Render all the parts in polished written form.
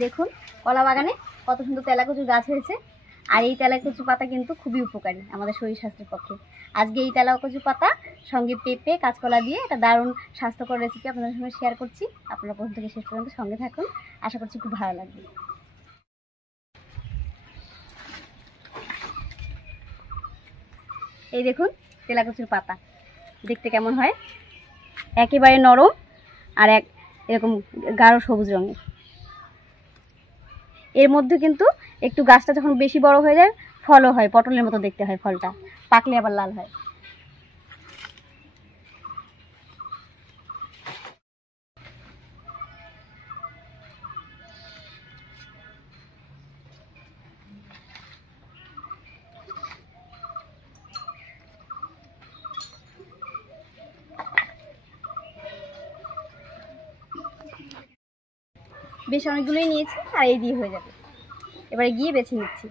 দেখুন কলা বাগানে কত সুন্দর তেলাকুচুর গাছ হয়েছে। আর এই তেলাকুচু পাতা কিন্তু খুবই উপকারী আমাদের শরীর স্বাস্থ্যের পক্ষে। আজকে এই তেলাকুচু পাতা সঙ্গে পেঁপে কাঁচকলা দিয়ে একটা দারুণ স্বাস্থ্যকর রেসিপি আপনাদের সঙ্গে শেয়ার করছি। আপনারা প্রথম থেকে শেষ পর্যন্ত সঙ্গে থাকুন, আশা করছি খুব ভালো লাগবে। এই দেখুন তেলাকুচুর পাতা দেখতে কেমন হয়, একেবারে নরম আর এরকম গাঢ় সবুজ রঙের। এর মধ্যে কিন্তু একটু গাছটা যখন বেশি বড় হয়ে যায় ফলও হয়, পটলের মতো দেখতে হয়, ফলটা পাকলে আবার লাল হয়। বেশ অনেকগুলোই নিয়েছি আর এই দিয়ে হয়ে যাবে। এবারে গিয়ে বেছে নিচ্ছি।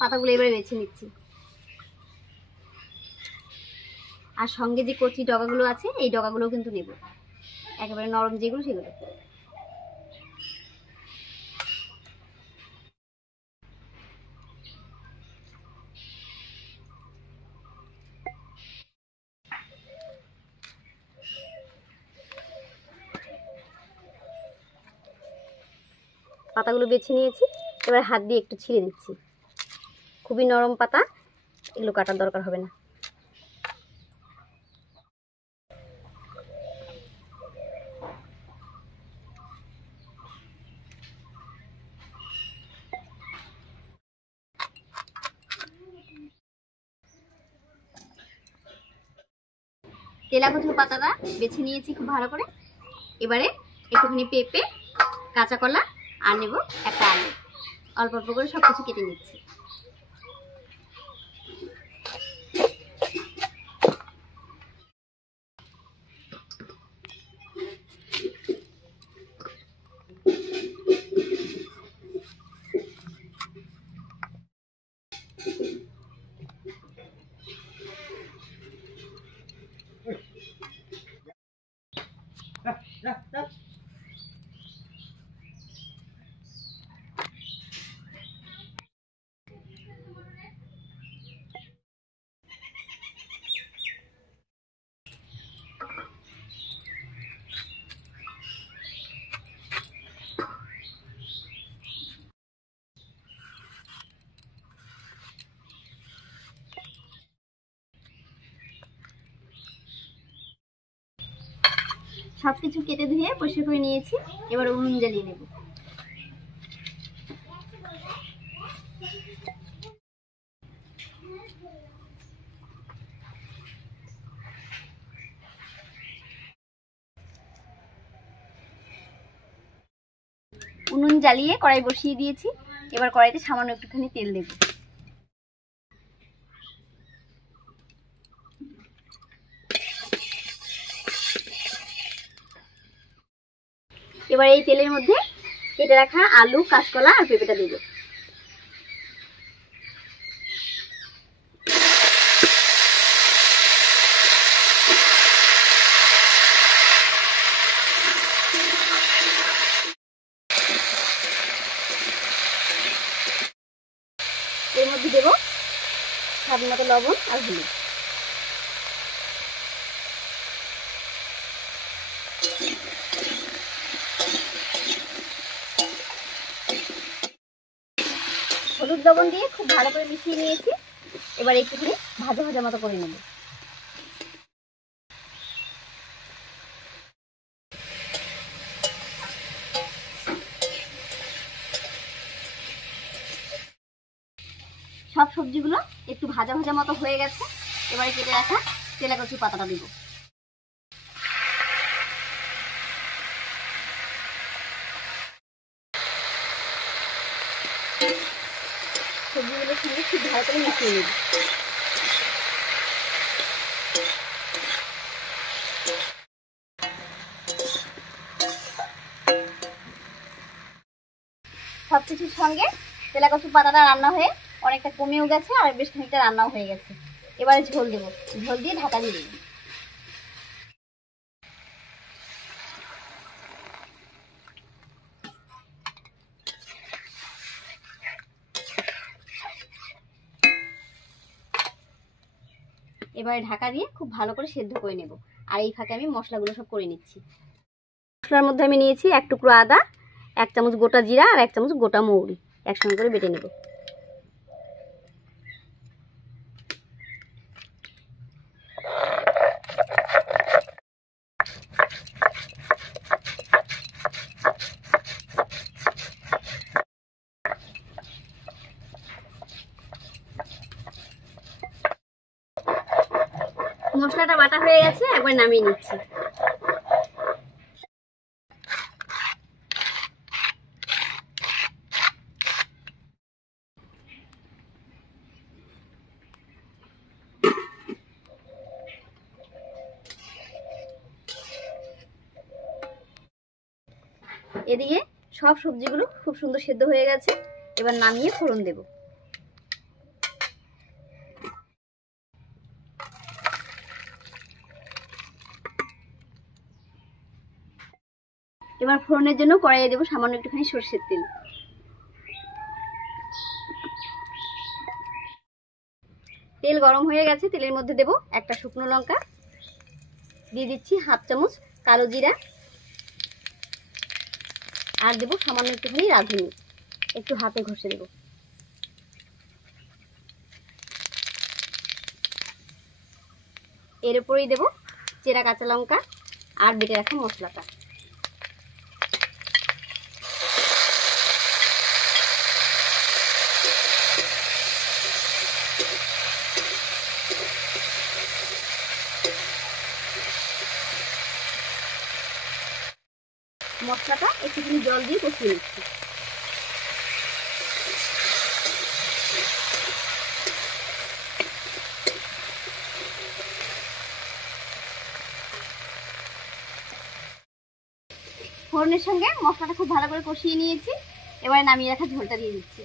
পাতাগুলো এবারে বেছে নিচ্ছি। আর সঙ্গে যে কচি ডগাগুলো আছে এই ডগাগুলো কিন্তু নেব, একেবারে নরম যেগুলো সেগুলো। পাতাগুলো বেছে নিয়েছি, এবার হাত দিয়ে একটু ছিঁড়ে দিচ্ছি। খুবই নরম পাতা, এগুলো কাটার দরকার হবে না। তেলাকুচুর পাতাটা বেছে নিয়েছি খুব ভালো করে। এবারে একটুখানি পেঁপে, কাঁচা কলা আর নেব একটা আলু। অল্প অল্প করে সব কিছু কেটে নিচ্ছি। সবকিছু কেটে ধুয়ে পরিষ্কার করে নিয়েছি, এবার উনুন জ্বালিয়ে নেব। উনুন জ্বালিয়ে কড়াই বসিয়ে দিয়েছি, এবার কড়াইতে সামান্য একটুখানি তেল দেব। এবার এই তেলের মধ্যে কেটে রাখা আলু, কাঁচকলা আর পেঁপেটা দেব। এর মধ্যে দেব স্বাদ মতো লবণ আর হলুদ। হলুদ লবণ দিয়ে খুব ভালো করে মিশিয়ে নিয়েছি, এবার একটুখানি ভাজা ভাজা মতো করে নেব। সব সবজিগুলো একটু ভাজা ভাজা মতো হয়ে গেছে, এবারে কেটে রাখা তেলাকুচুর পাতাটা দেব। সবজিগুলোর সঙ্গে খুব ভালো করে মিশিয়ে নেব। সবকিছুর সঙ্গে তেলাকুচুর পাতাটা রান্না হয়ে অনেকটা কমেও গেছে আর বেশ খানিকটা রান্নাও হয়ে গেছে। এবারে ঝোল দেবো, ঝোল দিয়ে ঢাকা দিয়ে দেবো। এবারে ঢাকা দিয়ে খুব ভালো করে সেদ্ধ করে নেব। আর এই ফাঁকে আমি মশলাগুলো সব করে নিচ্ছি। মশলার মধ্যে আমি নিয়েছি 1 টুকরো আদা, 1 চামচ গোটা জিরা আর 1 চামচ গোটা মৌরি, একসঙ্গে করে বেটে নেব। মশলাটা বাটা হয়ে গেছে, একবার নামিয়ে নিচ্ছি। এদিকে সব সবজিগুলো খুব সুন্দর সেদ্ধ হয়ে গেছে, এবার নামিয়ে ফোড়ন দেব। এবার ফোড়নের জন্য কড়াইয়ে দেবো সামান্য একটুখানি সরষের তেল। তেল গরম হয়ে গেছে, তেলের মধ্যে দেব একটা শুকনো লঙ্কা, দিয়ে দিচ্ছি 1/2 চামচ কালো জিরা, আর দেবো সামান্য একটুখানি রাঁধুনি, একটু হাতে ঘষে দেব। এর উপরেই দেব চেরা কাঁচা লঙ্কা আর বেটে রাখা মশলাটা। মশলাটা একটুখানি জল দিয়ে কষিয়ে নিচ্ছি। ফোড়নের সঙ্গে মশলাটা খুব ভালো করে কষিয়ে নিয়েছি, এবারে নামিয়ে রাখা ঝোলটা দিয়ে দিচ্ছি।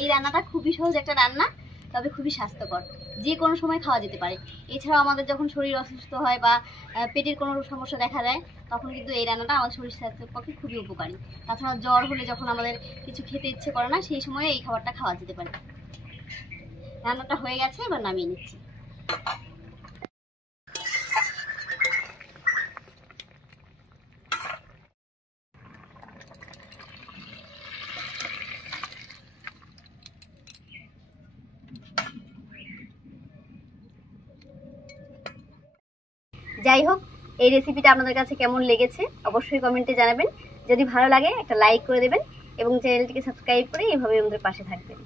এই রান্নাটা খুবই সহজ একটা রান্না, তবে খুবই স্বাস্থ্যকর, যে কোনো সময় খাওয়া যেতে পারে। এছাড়াও আমাদের যখন শরীর অসুস্থ হয় বা পেটের কোনো সমস্যা দেখা দেয়, তখন কিন্তু এই রান্নাটা আমাদের শরীর স্বাস্থ্যের পক্ষে খুবই উপকারী। তাছাড়া জ্বর হলে যখন আমাদের কিছু খেতে ইচ্ছে করে না, সেই সময়ে এই খাবারটা খাওয়া যেতে পারে। রান্নাটা হয়ে গেছে, এবার নামিয়ে নিচ্ছি। যাই হোক, এই রেসিপিটা আপনাদের কাছে কেমন লেগেছে অবশ্যই কমেন্টে জানাবেন। যদি ভালো লাগে একটা লাইক করে দেবেন এবং চ্যানেলটিকে সাবস্ক্রাইব করে এইভাবে আমাদের পাশে থাকবেন।